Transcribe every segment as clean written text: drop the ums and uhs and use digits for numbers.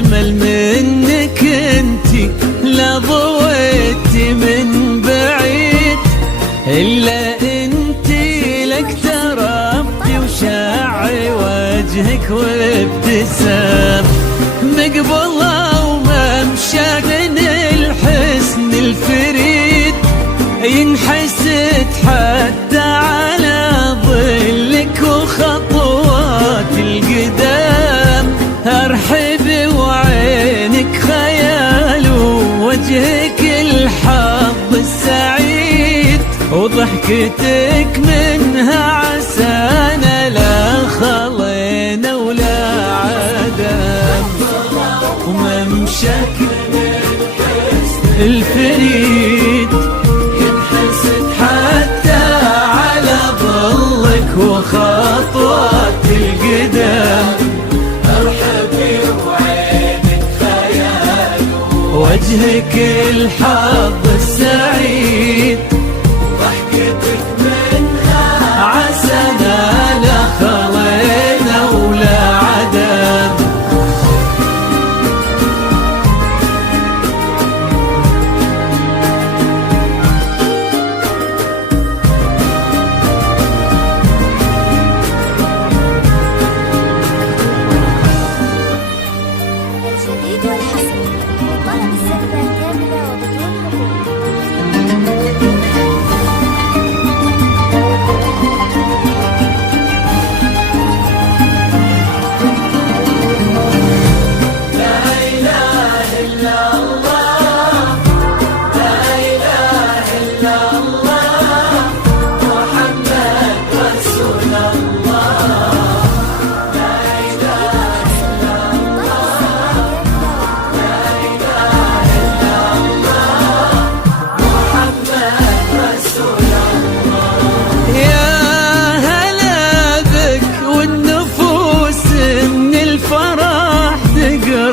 أجمل منك انتي لا ضويتي من بعيد، إلا انتي لك تربتي وشاعي وجهك وابتسام مقبلة وممشى من الحسن الفريد، ينحسد حتى على ظلك وخطوات القدام، أرحب وعينك خيال ووجهك الحظ السعيد، وضحكتك منها عسانا لا خلينا ولا عدم، وممشاك الفريد ينحسد حتى على ظلك وخطوات القدام، ارحبي وعينك خيال وجهك الحظ السعيد، ضحكتك منها عسانا لا خلينا ولا عدم. الجديد والحصري طلب السهلة كاملة وبدون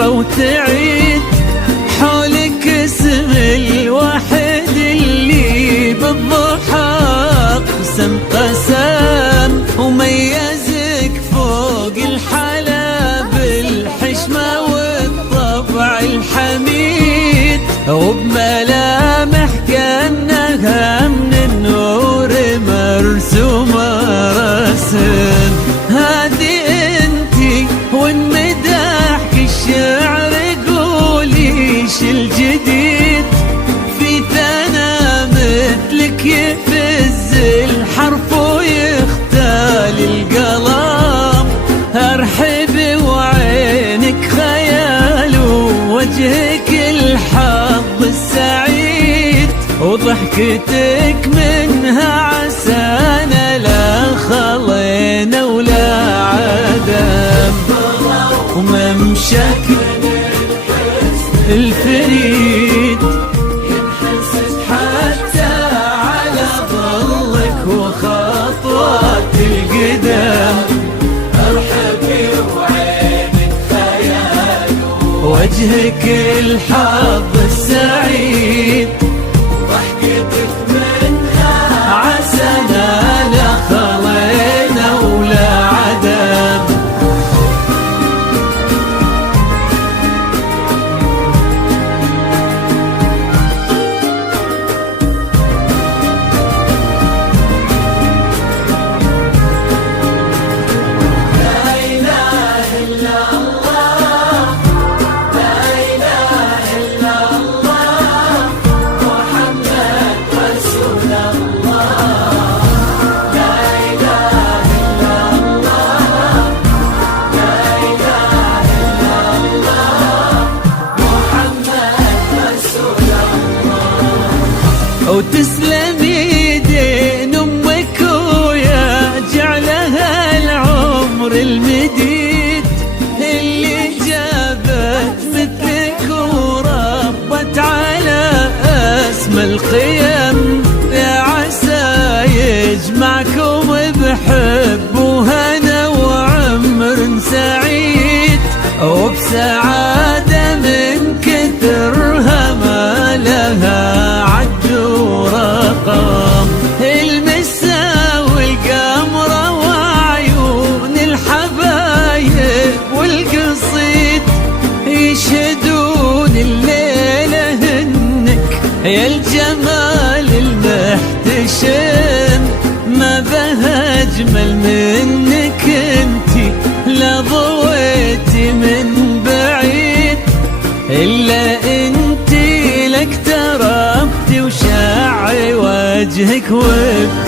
وتعيد حولك اسم الواحد اللي بالضحى قسم قسم، وميزك فوق الحلا بالحشمة والطبع الحميد، وبملامح كأنها من النور مرسومة رسم، هادي انتي والمداح الشعر قوليش الجديد، في ثنا مثلك يفز الحرف ويختال القلم، ارحب وعينك خيال ووجهك الحظ السعيد، وضحكتك منها عسانا لا خلينا ولا عدم، وممشاك الفريد ينحسد حتى على ظلك وخطوات القدام، ارحبي وعينك خيال وجهك الحظ السعيد، ضحكتك منها عسانا لا خلينا ولا عدم. وتسلم يدين امك ويا جعلها العمر المديد، اللي جابت مثلك وربت على اسمى القيم، يا عسى يجمعكم بحب وهنا وعمر سعيد، وبسعادة من كثرها ما لها عد ورقم، المسا والقمرة وعيون الحبايب والقصيد، وجهك وابتسامتك